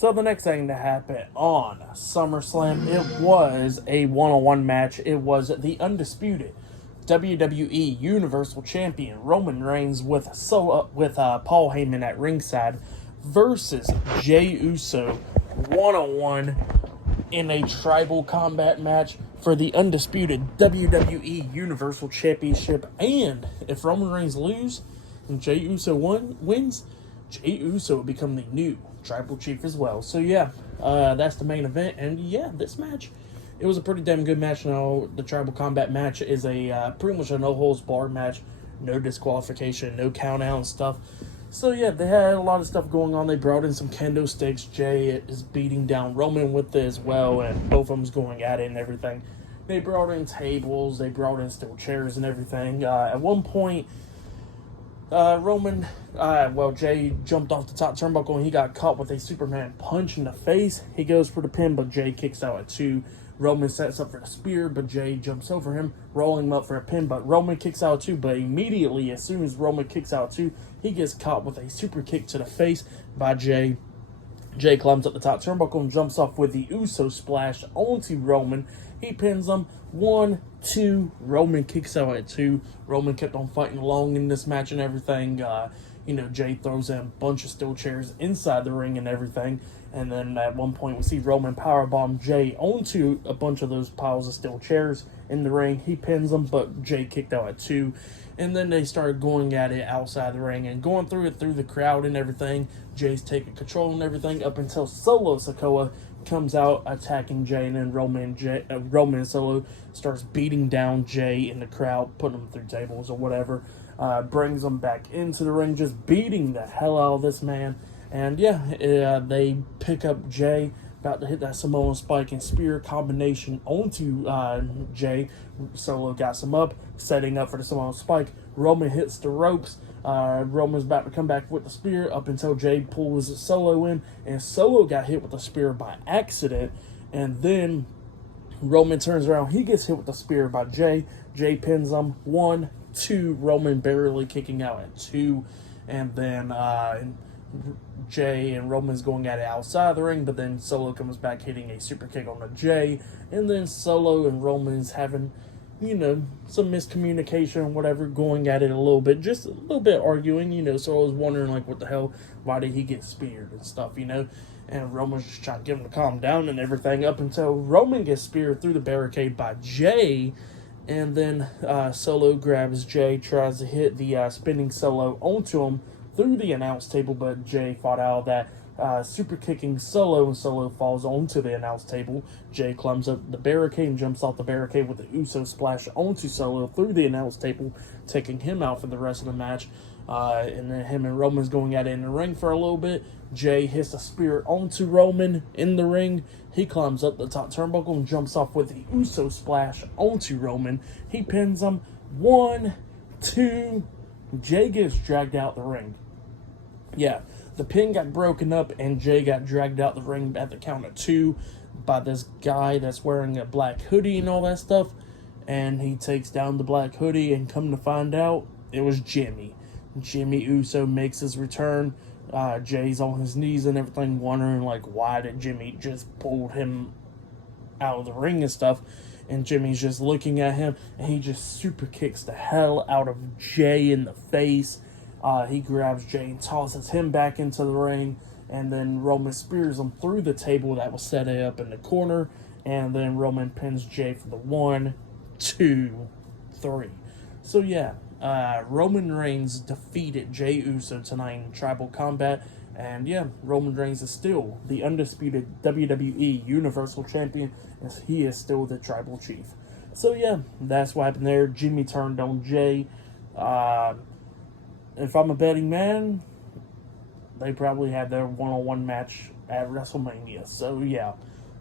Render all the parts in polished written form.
So the next thing to happen on SummerSlam, it was a one-on-one match. It was the Undisputed WWE Universal Champion Roman Reigns with Paul Heyman at ringside versus Jey Uso one-on-one in a tribal combat match for the undisputed WWE Universal Championship. And if Roman Reigns loses and Jey Uso wins, Jey Uso will become the new tribal chief as well. So yeah, that's the main event. And yeah, this match, it was a pretty damn good match. Now, the tribal combat match is a pretty much a no-holds-barred match. No disqualification, no count-out and stuff. So yeah, they had a lot of stuff going on. They brought in some kendo sticks. Jey is beating down Roman with it as well, and both of them's going at it and everything. They brought in tables. They brought in steel chairs and everything. At one point, Jey jumped off the top turnbuckle and he got caught with a Superman punch in the face. He goes for the pin, but Jey kicks out at 2. Roman sets up for the spear, but Jey jumps over him, rolling him up for a pin, but Roman kicks out 2, but immediately, as soon as Roman kicks out 2, he gets caught with a super kick to the face by Jey. Jey climbs up the top turnbuckle and jumps off with the Uso splash onto Roman. He pins him. 1, 2. Roman kicks out at 2. Roman kept on fighting along in this match and everything. Jey throws in a bunch of steel chairs inside the ring and everything. And then at one point we see Roman powerbomb Jey onto a bunch of those piles of steel chairs in the ring. He pins them, but Jey kicked out at 2. And then they started going at it outside the ring and going through the crowd and everything. Jey's taking control and everything up until Solo Sikoa comes out attacking Jey, and then Roman and Solo starts beating down Jey in the crowd, putting him through tables or whatever. Brings him back into the ring, just beating the hell out of this man. And yeah, they pick up Jey, about to hit that Samoan spike and spear combination onto Jey. Solo got him up, setting up for the Samoan spike. Roman hits the ropes. Roman's about to come back with the spear up until Jey pulls Solo in, and Solo got hit with the spear by accident. And then Roman turns around. He gets hit with the spear by Jey. Jey pins him. 1, 2. Roman barely kicking out at 2. And then Jey and Roman's going at it outside the ring, but then Solo comes back hitting a super kick on the Jey, and then Solo and Roman's having, some miscommunication, whatever, going at it a little bit, just a little bit arguing, Solo's wondering, like, what the hell, why did he get speared and stuff, and Roman's just trying to get him to calm down and everything, up until Roman gets speared through the barricade by Jey, and then Solo grabs Jey, tries to hit the spinning Solo onto him through the announce table, but Jey fought out of that, super kicking Solo, and Solo falls onto the announce table. Jey climbs up the barricade and jumps off the barricade with the Uso splash onto Solo through the announce table, taking him out for the rest of the match. And then him and Roman's going at it in the ring for a little bit. Jey hits a spear onto Roman in the ring. He climbs up the top turnbuckle and jumps off with the Uso splash onto Roman. He pins him. 1, 2. Jey gets dragged out the ring. Yeah, the pin got broken up and Jey got dragged out the ring at the count of 2 by this guy that's wearing a black hoodie and all that stuff. And he takes down the black hoodie, and come to find out, it was Jimmy. Jimmy Uso makes his return. Jey's on his knees and everything, wondering, like, why did Jimmy just pull him out of the ring and stuff. And Jimmy's just looking at him, and he just super kicks the hell out of Jey in the face. He grabs Jey and tosses him back into the ring, and then Roman spears him through the table that was set up in the corner, and then Roman pins Jey for the 1, 2, 3. So yeah, Roman Reigns defeated Jey Uso tonight in Tribal Combat, and yeah, Roman Reigns is still the undisputed WWE Universal Champion, as he is still the Tribal Chief. So yeah, that's what happened there. Jimmy turned on Jey. If I'm a betting man, they probably had their one-on-one match at WrestleMania. So yeah,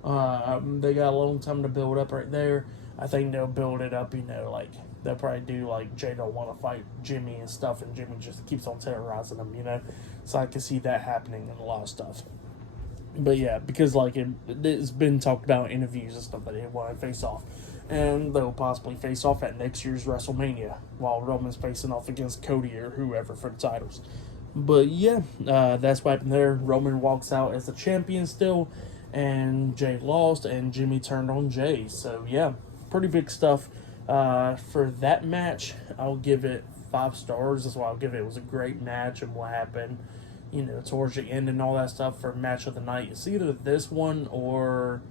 they got a long time to build up right there. I think they'll build it up, like they'll probably do like Jey don't want to fight Jimmy and stuff, and Jimmy just keeps on terrorizing them, So I can see that happening in a lot of stuff. But yeah, because like it's been talked about in interviews and stuff that they want to face off. And they'll possibly face off at next year's WrestleMania while Roman's facing off against Cody or whoever for the titles. But yeah, that's what happened there. Roman walks out as the champion still, and Jey lost, and Jimmy turned on Jey. So yeah, pretty big stuff for that match. I'll give it 5 stars. That's why I'll give it. It was a great match, and what happened, towards the end and all that stuff for match of the night. It's either this one or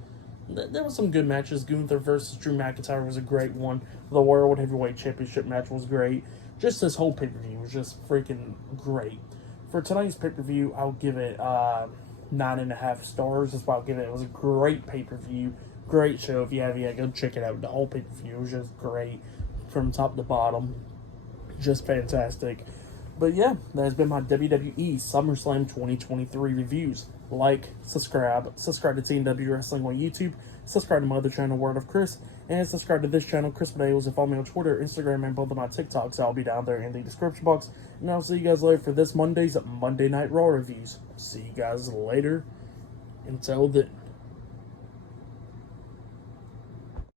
there was some good matches. Gunther versus Drew McIntyre was a great one. The World Heavyweight Championship match was great. Just this whole pay-per-view was just freaking great. For tonight's pay-per-view, I'll give it 9.5 stars. That's why I'll give it. It was a great pay-per-view. Great show. If you have yet, go check it out. The whole pay-per-view was just great from top to bottom. Just fantastic. But yeah, that has been my WWE SummerSlam 2023 reviews. Like, subscribe to Team W Wrestling on YouTube, subscribe to my other channel, Word of Chris, and subscribe to this channel, Chris Medeiros, and follow me on Twitter, Instagram, and both of my TikToks. I'll be down there in the description box. And I'll see you guys later for this Monday's Monday Night Raw reviews. See you guys later. Until then.